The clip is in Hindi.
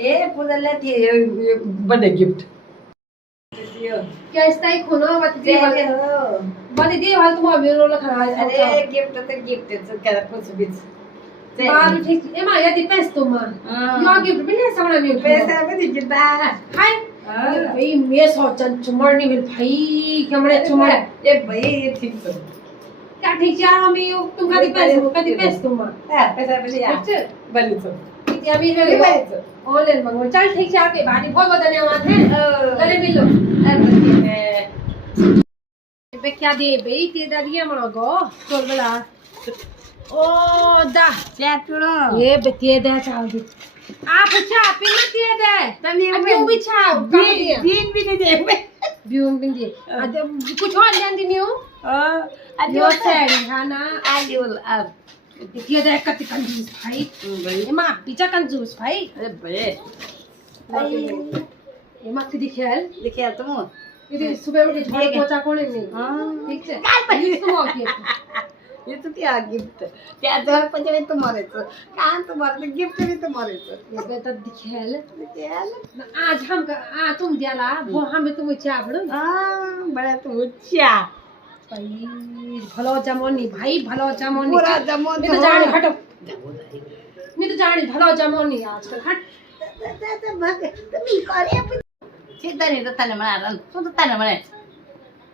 ए पूजाला ते बर्थडे गिफ्ट क्या इसताई खोनो बत्ती वाले बत्ती दी वाल तुम अभी रोल खा अरे गिफ्ट तर गिफ्टच करा कुसबीच बाल ठीक ए मा या दी पेस तो मा यो गिफ्ट भी नहीं समझ में पैसा पनि जिता हाय भाई मैं सोचन चुमर नहीं मिल भाई हमरे चुमर ए भाई ये ठीक छ क्या ठीक छ यार मम्मी तुम कदी पेस तुम मा पैसा पनि या बनी छ क्या भी रे ऑनलाइन मंगो चल ठीक छ आके भारी बहुत बहुत धन्यवाद है गले मिलो बे क्या दे बे ते दादिया मणगो चल बला ओ दा च्याटुलो ये बतिए दे चाल दे आप अच्छा पिन दिए दे तमी अभी वो भी छाओ बीन भी नहीं दे ब्यून बिन दे कुछ और लेन दी म्यू अरे यो सेड हाना आलियोल अब दिए दे कति कंजूस भाई ये मां पीछा कंजूस भाई अरे बे ये मां कदी खेल देखिए तुम ये सुबह उठ के झाड़ू पोछा कोने नहीं ठीक है काल तुम हो के ये तो क्या गिफ्ट क्या जर पंजे तो मरेच कान तो मरले गिफ्ट भी तो मरेच ये बेटा दिखेल दिखेल आज हम तुम दियाला वो हमें तुम चाबड़ बड़ा तो उच्चा भाई भलो जमोनी भाई भलो जमोनी पूरा जमोनी मैं तो जाने हटो मैं तो जाने भलो जमोनी आजकल हट तुम्ही करे सीधा नाही तर त्याने म्हणा तू तर त्याने म्हणायचं